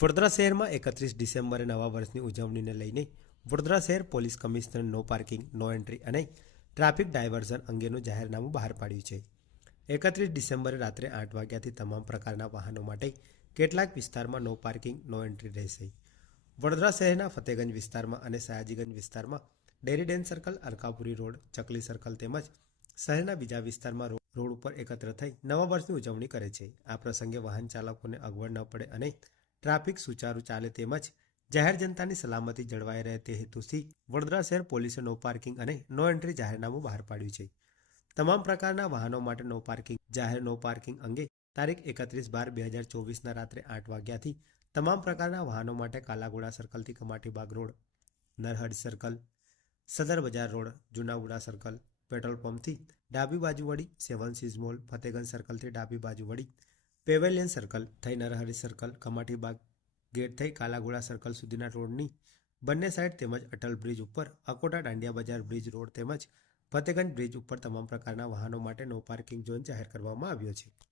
વડોદરા શહેરમાં એકત્રીસ ડિસેમ્બરે નવા વર્ષની ઉજવણીને લઈને વડોદરા શહેર police commissioner no parking, no entry અને ટ્રાફિક ડાયવર્ઝન અંગેનું જાહેરનામું બહાર પાડ્યું છે. એકત્રીસ ડિસેમ્બરે રાત્રે આઠ વાગ્યાથી તમામ પ્રકારના વાહનો માટે કેટલાક વિસ્તારમાં નો પાર્કિંગ, નો એન્ટ્રી રહેશે. વડોદરા શહેરના ફતેગંજ વિસ્તારમાં અને સયાજીગંજ વિસ્તારમાં dairy den circle, Alkapuri road, Chakli circle તેમજ શહેરના બીજા વિસ્તારમાં રોડ ઉપર એકત્ર થઈ નવા વર્ષની ઉજવણી કરે છે. આ પ્રસંગે વાહન ચાલકોને અગવડ ન પડે અને ટ્રાફિક સુચારુ ચાલે તેમજ જાહેર જનતાની સલામતી જળવાઈ રહે તે હેતુથી વડોદરા શહેર પોલીસે નો પાર્કિંગ અને નો એન્ટ્રી જાહેરનામું બહાર પાડ્યું છે. તમામ પ્રકારના વાહનો માટે નો પાર્કિંગ, જાહેર નો પાર્કિંગ અંગે તારીખ એકત્રીસ બાર બે હજાર ચોવીસના રાત્રે આઠ વાગ્યાથી તમામ પ્રકારના વાહનો માટે કાલાઘોડા સર્કલથી કમાટીબાગ રોડ નરહડ સર્કલ સદર બજાર રોડ, જુનાગુડા સર્કલ પેટ્રોલ પંપથી ડાબી બાજુ વળી સેવન સીઝ મોલ, ફતેગંજ સર્કલથી ડાબી બાજુ વળી પેવેલિયન સર્કલ થઈ નરહરી સર્કલ કમાટીબાગ ગેટ થઈ કાલાઘોડા સર્કલ સુધીના રોડની બંને સાઇડ તેમજ અટલ બ્રિજ ઉપર, અકોટા દાંડિયા બજાર બ્રિજ રોડ તેમજ ફતેગંજ બ્રિજ ઉપર તમામ પ્રકારના વાહનો માટે નો પાર્કિંગ ઝોન જાહેર કરવામાં આવ્યો છે.